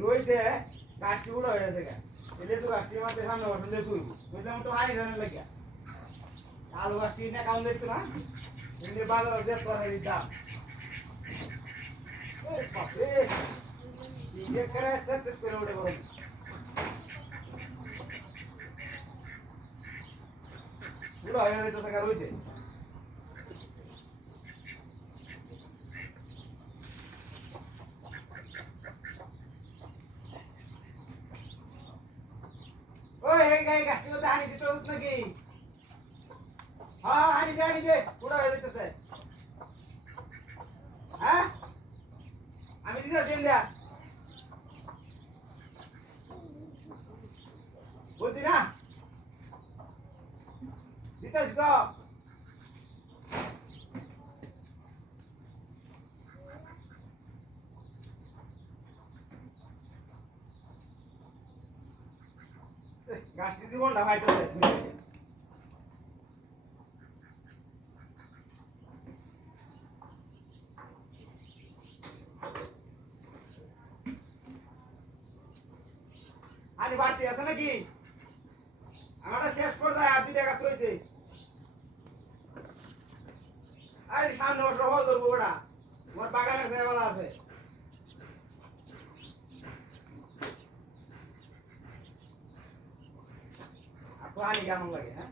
রই দে গাছটি উড়া হয়ে গেছে লেচু গাছটি আমাদের সামনে বসে লেচু বুঝলাম তো হানি ধরনের লাগিয়া আলু গাছটি না কাউন দেখতো না এমনি বাজারে যে তরকারির দাম বাপরে ইয়ে করে চেত করে উঠে বলুন উড়া হয়ে যেত থাকা রইতে ওই হে গাই গাছটি মধ্যে হানি দিতে হস নাকি হ্যাঁ হানি দে উড়া হয়ে যেতেছে হ্যাঁ আমি দিতেছি ইন্ডিয়া বুঝলি না দিতেছি তো গাছটি জীবনটা ভাইতেছে আনি বাড়তি আছে নাকি আমারটা শেষ করে যায় আর 2টা গাছ রয়েছে আরে সামনে ওটা হল ধরবো ওটা আমার বাগানে যাওয়ালা আছে আর পানি কেমন লাগে হ্যাঁ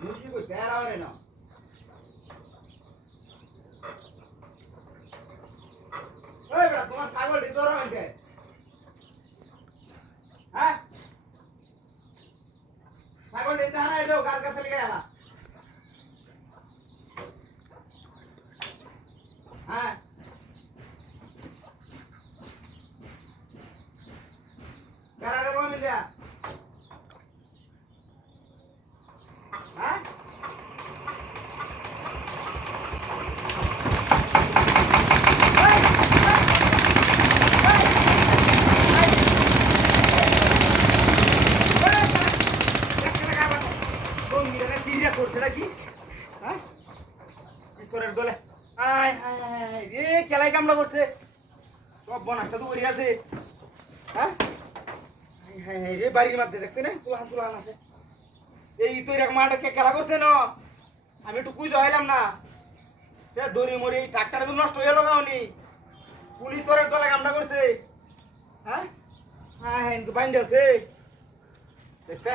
মুরগি কই তেরা ওরে না ওই বেটা তোমার ছাগল দি ধরো হইছে হ্যাঁ ছাগল দি হারাই দাও গাছ গাছে লেগে গেলা হ্যাঁ গারা দেবো মিলিয়া হ্যাঁ করছে নাকি হ্যাঁ ইতরের দলে আয় আয় আয় রে খেলাই কামলা করছে সব বনাসটা তো করি আছে হ্যাঁ হ্যাঁ হ্যাঁ রে বাড়ির মধ্যে দেখছে না তুলান আছে এই তো এরকম মাঠে খেলা করছে না আমি একটু কুইজ হইলাম না সে দড়ি মরি ট্রাক্টরটা তো নষ্ট হয়ে গেল গাওনি পুলিশ তোরের দলে কামটা করছে হ্যাঁ হ্যাঁ হ্যাঁ বাইন দিয়েছে দেখছে